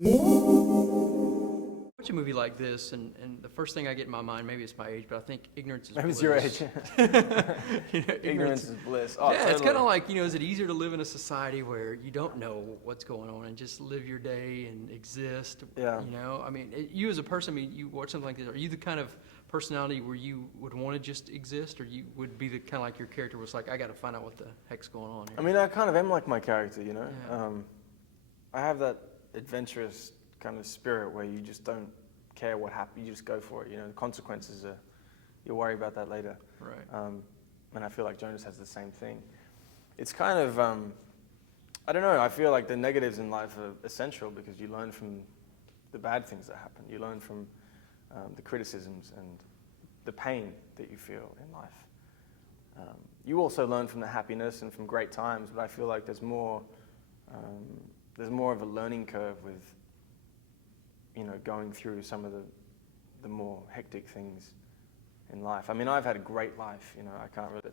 Watch a movie like this, and the first thing I get in my mind, maybe it's my age, but I think ignorance is Maybe it's bliss. your age. Ignorance is bliss. Oh, yeah, totally. it's kind of like, is it easier to live in a society where you don't know what's going on and just live your day and exist? Yeah. I mean, you as a person, I mean, you watch something like this, are you the kind of personality where you would want to just exist, or you would be the kind of like your character was like, I got to find out what the heck's going on here? I mean, I kind of am like my character, Yeah. I have that adventurous kind of spirit where you just don't care what happens, you just go for it. The consequences are, you'll worry about that later. Right. And I feel like Jonas has the same thing. It's kind of, I don't know, I feel like the negatives in life are essential because you learn from the bad things that happen. You learn from the criticisms and the pain that you feel in life. You also learn from the happiness and from great times, but I feel like there's more of a learning curve with, going through some of the more hectic things in life. I mean, I've had a great life, I can't really,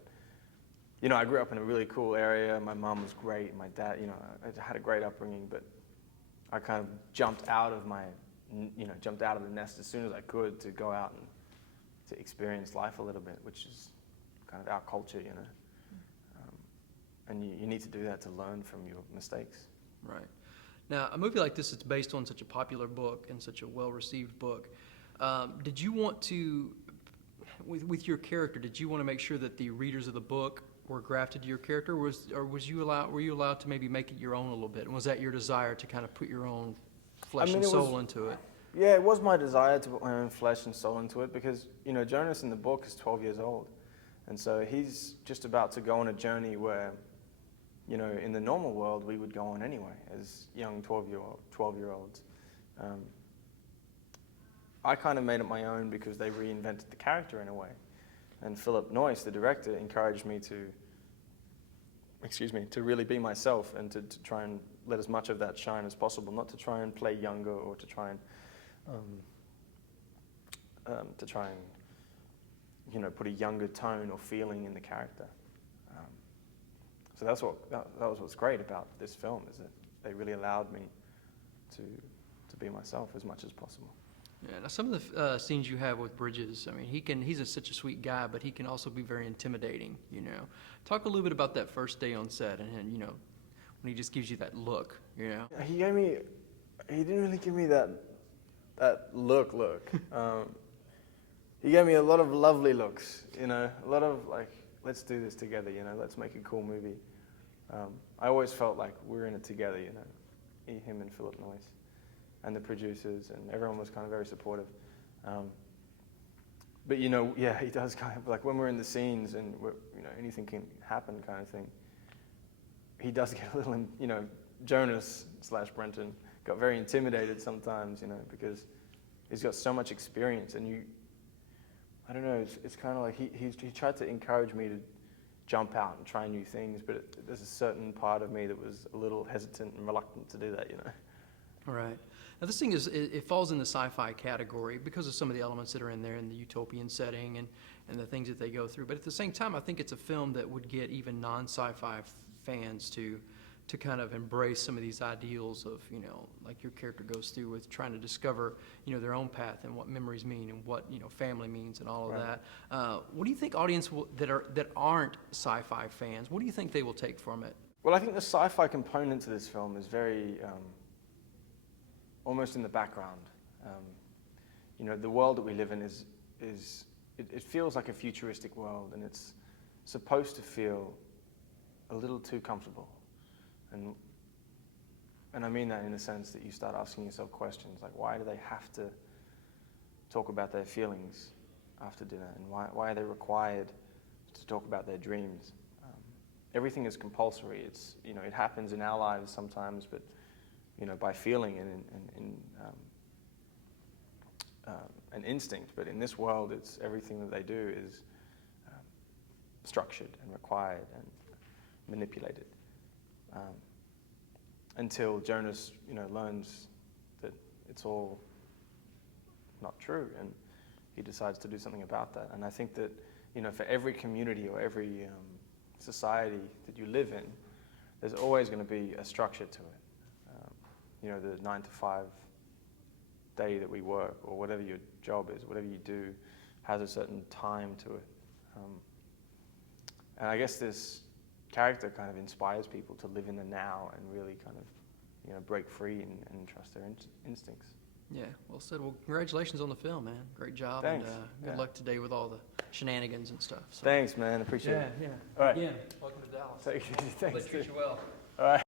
I grew up in a really cool area. My mom was great. My dad, I had a great upbringing, but I kind of jumped out of the nest as soon as I could to go out and to experience life a little bit, which is kind of our culture, and you need to do that to learn from your mistakes. Right. Now, a movie like this, it's based on such a popular book and such a well-received book. Did you want to, with your character, did you want to make sure that the readers of the book were grafted to your character, were you allowed to maybe make it your own a little bit? And was that your desire to kind of put your own flesh and soul into it? Yeah, it was my desire to put my own flesh and soul into it because, Jonas in the book is 12 years old. And so he's just about to go on a journey where, in the normal world, we would go on anyway as young 12-year-olds. I kind of made it my own because they reinvented the character in a way. And Philip Noyce, the director, encouraged me to really be myself and to try and let as much of that shine as possible, not to try and play younger or to try and put a younger tone or feeling in the character. So that was what's great about this film, is that they really allowed me to be myself as much as possible. Yeah. Now, some of the scenes you have with Bridges, I mean, he's such a sweet guy, but he can also be very intimidating. Talk a little bit about that first day on set, and when he just gives you that look. He didn't really give me that look. He gave me a lot of lovely looks, a lot of like, let's do this together, let's make a cool movie. I always felt like we're in it together, him and Philip Noyce and the producers, and everyone was kind of very supportive. But he does kind of, like when we're in the scenes and anything can happen kind of thing, he does get a little, Jonas / Brenton got very intimidated sometimes, because he's got so much experience, and I don't know, it's kind of like he tried to encourage me to jump out and try new things, but there's a certain part of me that was a little hesitant and reluctant to do that, Right. Now, this thing it falls in the sci-fi category because of some of the elements that are in there in the utopian setting and the things that they go through. But at the same time, I think it's a film that would get even non-sci-fi fans to kind of embrace some of these ideals of, like your character goes through with trying to discover, their own path and what memories mean and what, family means and all of that. What do you think audience that aren't sci-fi fans, what do you think they will take from it? Well, I think the sci-fi component to this film is very almost in the background. The world that we live in it feels like a futuristic world, and it's supposed to feel a little too comfortable. And I mean that in the sense that you start asking yourself questions like, why do they have to talk about their feelings after dinner, and why are they required to talk about their dreams? Everything is compulsory. It's it happens in our lives sometimes, but by feeling and an instinct. But in this world, it's everything that they do is structured and required and manipulated. Until Jonas, learns that it's all not true, and he decides to do something about that. And I think that, for every community or every society that you live in, there's always going to be a structure to it. you know, the 9 to 5 day that we work, or whatever your job is, whatever you do, has a certain time to it. And I guess this character kind of inspires people to live in the now and really kind of, you know, break free and trust their instincts. Yeah, well said. Well, congratulations on the film, man. Great job. Thanks. And good luck today with all the shenanigans and stuff. So. Thanks, man. Appreciate it. Yeah. All right. Again, welcome to Dallas. Take it easy. Thanks. Treat you well. All right.